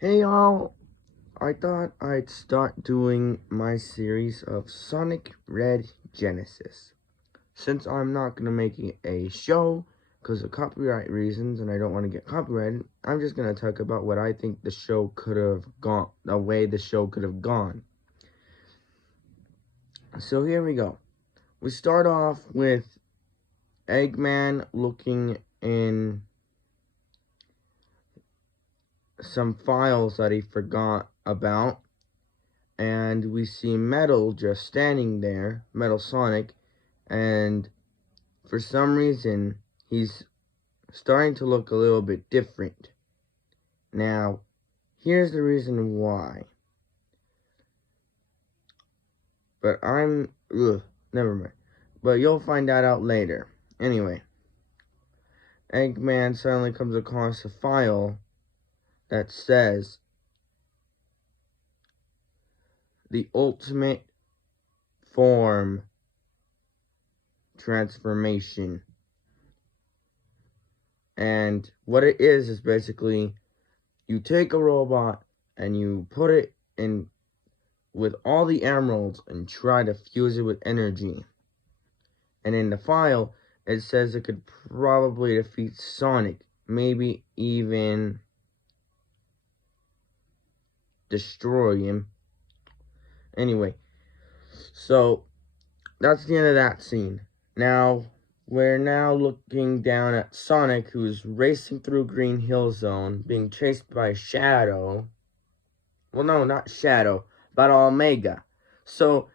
Hey y'all, I thought I'd start doing my series of Sonic Red Genesis. Since I'm not going to make it a show because of copyright reasons and I don't want to get copyrighted, I'm just going to talk about what I think the show could have gone, the way the show could have gone. So here we go. We start off with Eggman looking in some files that he forgot about. And we see Metal just standing there, Metal Sonic, and for some reason, he's starting to look a little bit different. Now, here's the reason why. But never mind. But you'll find that out later. Anyway, Eggman suddenly comes across a file that says the ultimate form transformation. And what it is basically you take a robot and you put it in with all the emeralds and try to fuse it with energy. And in the file, it says it could probably defeat Sonic, maybe even destroy him. Anyway, so that's the end of that scene. Now, we're now looking down at Sonic, who's racing through Green Hill Zone, being chased by Shadow. Well, no, not Shadow, but Omega. So,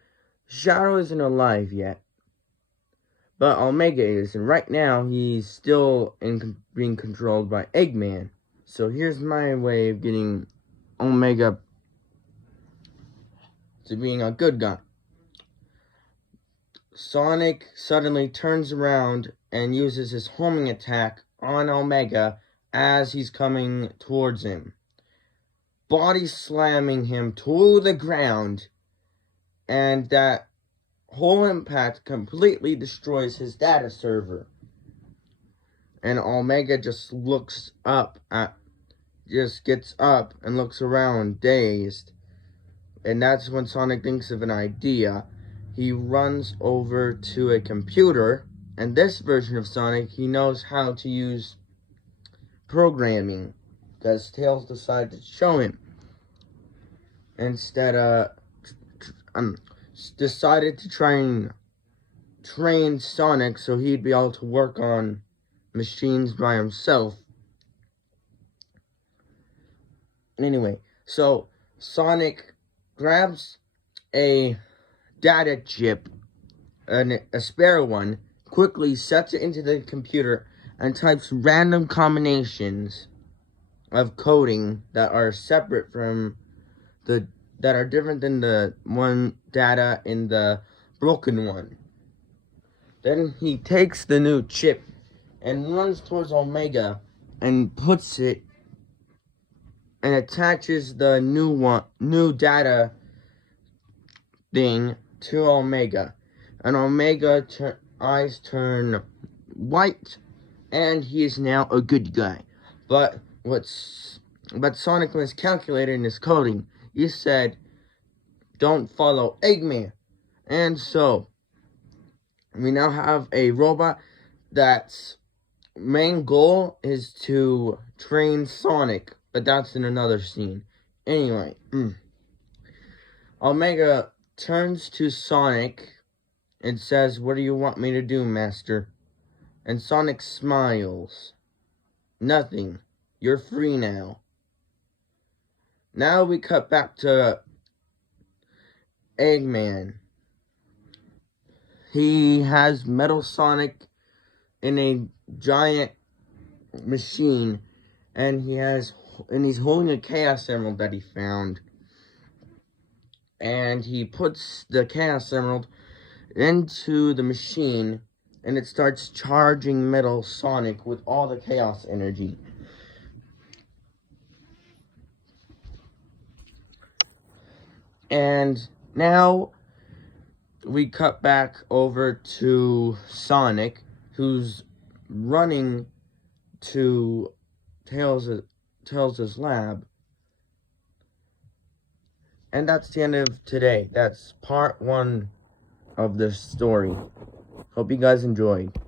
Shadow isn't alive yet, but Omega is, and right now he's still being controlled by Eggman. So here's my way of getting Omega to being a good guy. Sonic suddenly turns around and uses his homing attack on Omega as he's coming towards him, body slamming him to the ground, and that whole impact completely destroys his data server. And Omega just gets up and looks around dazed. And that's when Sonic thinks of an idea. He runs over to a computer, and this version of Sonic, he knows how to use programming, because Tails decided to show him. Decided to try and train Sonic so he'd be able to work on machines by himself. Anyway, so Sonic grabs a data chip, a spare one, quickly sets it into the computer and types random combinations of coding that are separate from that are different than the one data in the broken one. Then he takes the new chip and runs towards Omega and puts it and attaches the new data thing to Omega. And Omega eyes turn white, and he is now a good guy. But Sonic miscalculated in his coding. He said, "Don't follow Eggman." And so we now have a robot that's main goal is to train Sonic, but that's in another scene. Anyway, Omega turns to Sonic and says, "What do you want me to do, Master?" And Sonic smiles. "Nothing. You're free now." Now we cut back to Eggman. He has Metal Sonic in a giant machine, and he's holding a Chaos Emerald that he found. And he puts the Chaos Emerald into the machine, and it starts charging Metal Sonic with all the Chaos energy. And now we cut back over to Sonic, who's running to Tails' lab, And that's the end of today. That's part 1 of the story. Hope you guys enjoyed.